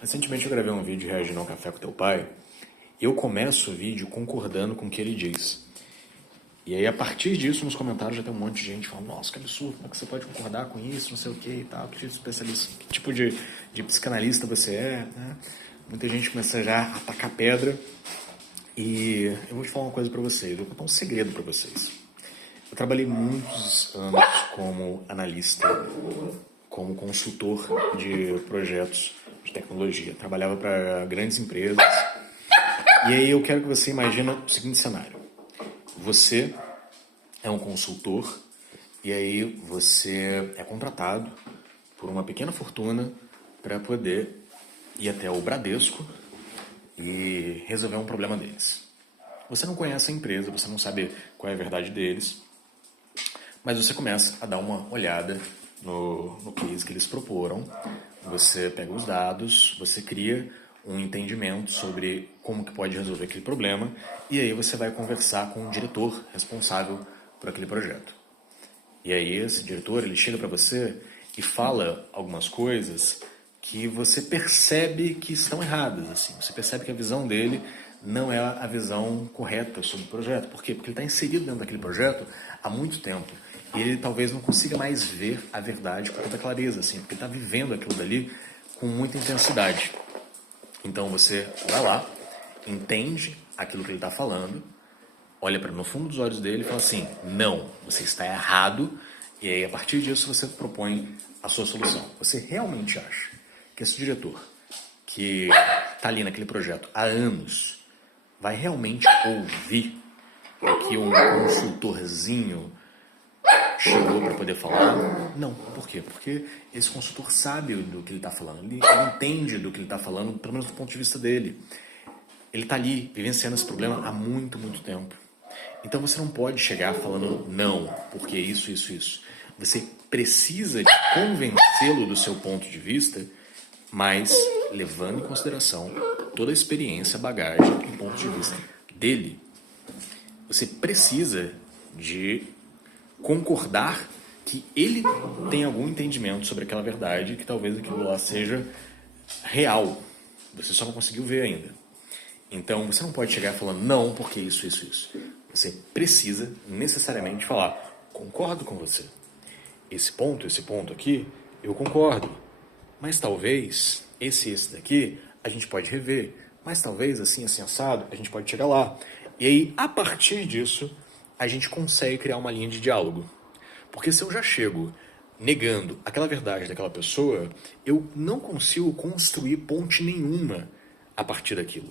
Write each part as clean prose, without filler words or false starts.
Recentemente eu gravei um vídeo reagindo ao café com teu pai. E eu começo o vídeo concordando com o que ele diz. E aí, a partir disso, nos comentários já tem um monte de gente falando: nossa, que absurdo, como é que você pode concordar com isso, não sei o que e tal, que tipo de especialista, que tipo de psicanalista você é, né? Muita gente começa já a atacar pedra. E eu vou te falar uma coisa pra vocês, eu vou contar um segredo pra vocês. Eu trabalhei muitos anos como analista, como consultor de projetos de tecnologia. Trabalhava para grandes empresas. E aí eu quero que você imagine o seguinte cenário. Você é um consultor e aí você é contratado por uma pequena fortuna para poder ir até o Bradesco e resolver um problema deles. Você não conhece a empresa, você não sabe qual é a verdade deles, mas você começa a dar uma olhada no case que eles proporam, você pega os dados, você cria um entendimento sobre como que pode resolver aquele problema e aí você vai conversar com o diretor responsável por aquele projeto. E aí esse diretor, ele chega para você e fala algumas coisas que você percebe que estão erradas, assim. Você percebe que a visão dele não é a visão correta sobre o projeto. Por quê? Porque ele está inserido dentro daquele projeto há muito tempo. E ele talvez não consiga mais ver a verdade com tanta clareza, assim, porque ele está vivendo aquilo dali com muita intensidade. Então você vai lá, entende aquilo que ele está falando, olha para no fundo dos olhos dele e fala assim: não, você está errado. E aí a partir disso você propõe a sua solução. Você realmente acha que esse diretor que está ali naquele projeto há anos vai realmente ouvir o que um consultorzinho chegou para poder falar? Não. Por quê? Porque esse consultor sabe do que ele está falando, ele entende do que ele está falando, pelo menos do ponto de vista dele. Ele está ali vivenciando esse problema há muito, muito tempo. Então você não pode chegar falando não, porque isso, isso, isso. Você precisa de convencê-lo do seu ponto de vista, mas levando em consideração toda a experiência, bagagem e ponto de vista dele. Você precisa de concordar que ele tem algum entendimento sobre aquela verdade, que talvez aquilo lá seja real. Você só não conseguiu ver ainda. Então você não pode chegar falando não, porque isso, isso, isso. Você precisa necessariamente falar: concordo com você. Esse ponto aqui, eu concordo. Mas talvez esse daqui a gente pode rever. Mas talvez assim, assim, assado, a gente pode chegar lá. E aí, a partir disso, a gente consegue criar uma linha de diálogo. Porque se eu já chego negando aquela verdade daquela pessoa, eu não consigo construir ponte nenhuma a partir daquilo.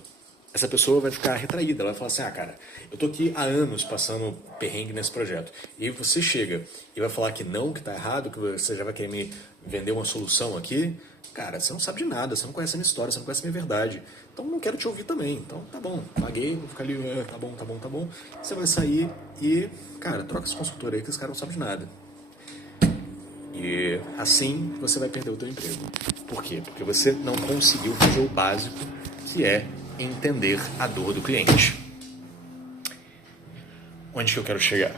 Essa pessoa vai ficar retraída, ela vai falar assim: ah, cara, eu tô aqui há anos passando perrengue nesse projeto. E aí você chega e vai falar que não, que tá errado, que você já vai querer me vender uma solução aqui. Cara, você não sabe de nada, você não conhece a minha história, você não conhece a minha verdade. Então não quero te ouvir também. Então tá bom, paguei, vou ficar ali, tá bom, tá bom, tá bom. Você vai sair e, cara, troca esse consultor aí que esse cara não sabe de nada. E assim você vai perder o teu emprego. Por quê? Porque você não conseguiu fazer o básico, que é entender a dor do cliente. Onde que eu quero chegar?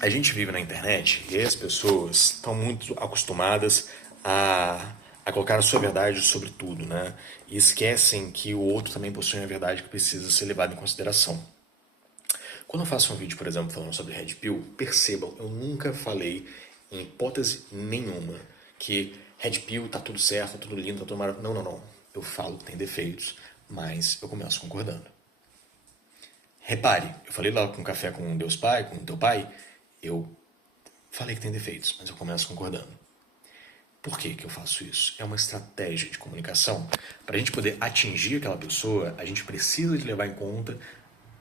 A gente vive na internet e as pessoas estão muito acostumadas a colocar a sua verdade sobre tudo, né? E esquecem que o outro também possui uma verdade que precisa ser levada em consideração. Quando eu faço um vídeo, por exemplo, falando sobre Red Pill, percebam, eu nunca falei em hipótese nenhuma que Red Pill tá tudo certo, tá tudo lindo, tá tudo maravilhoso. Não, não, não. Eu falo que tem defeitos, mas eu começo concordando. Repare, eu falei lá com café com Deus Pai, com teu pai, eu falei que tem defeitos, mas eu começo concordando. Por que eu faço isso? É uma estratégia de comunicação. Para a gente poder atingir aquela pessoa, a gente precisa de levar em conta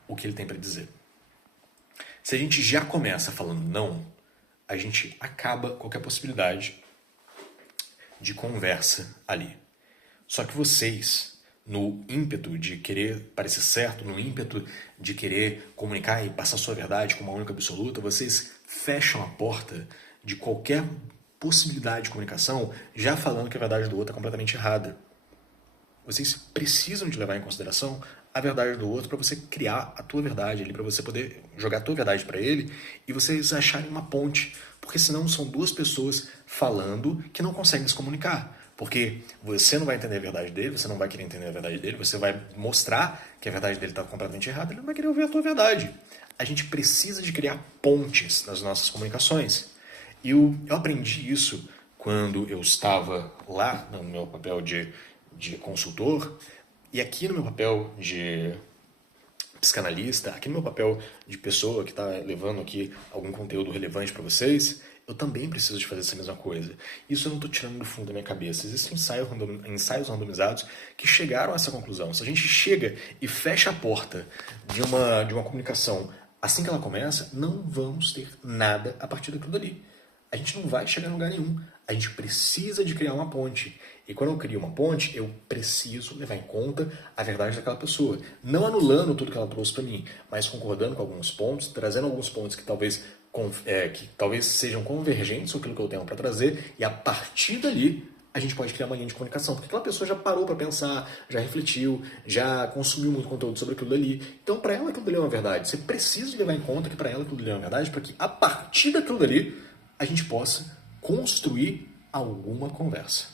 o que ele tem para dizer. Se a gente já começa falando não, a gente acaba qualquer possibilidade de conversa ali. Só que vocês, no ímpeto de querer parecer certo, no ímpeto de querer comunicar e passar sua verdade como uma única absoluta, vocês fecham a porta de qualquer possibilidade de comunicação, já falando que a verdade do outro é completamente errada. Vocês precisam de levar em consideração a verdade do outro para você criar a tua verdade ali, para você poder jogar a tua verdade para ele e vocês acharem uma ponte, porque senão são duas pessoas falando que não conseguem se comunicar. Porque você não vai entender a verdade dele, você não vai querer entender a verdade dele, você vai mostrar que a verdade dele está completamente errada, ele não vai querer ouvir a tua verdade. A gente precisa de criar pontes nas nossas comunicações. E eu aprendi isso quando eu estava lá no meu papel de consultor, e aqui no meu papel de psicanalista, aqui no meu papel de pessoa que está levando aqui algum conteúdo relevante para vocês, eu também preciso de fazer essa mesma coisa. Isso eu não estou tirando do fundo da minha cabeça. Existem ensaios randomizados que chegaram a essa conclusão. Se a gente chega e fecha a porta de uma comunicação assim que ela começa, não vamos ter nada a partir daquilo dali. A gente não vai chegar em lugar nenhum. A gente precisa de criar uma ponte. E quando eu crio uma ponte, eu preciso levar em conta a verdade daquela pessoa. Não anulando tudo que ela trouxe para mim, mas concordando com alguns pontos, trazendo alguns pontos que talvez sejam convergentes com aquilo que eu tenho para trazer, e a partir dali a gente pode criar uma linha de comunicação, porque aquela pessoa já parou para pensar, já refletiu, já consumiu muito conteúdo sobre aquilo dali. Então, para ela, aquilo dali é uma verdade. Você precisa levar em conta que para ela aquilo dali é uma verdade, para que a partir daquilo dali a gente possa construir alguma conversa.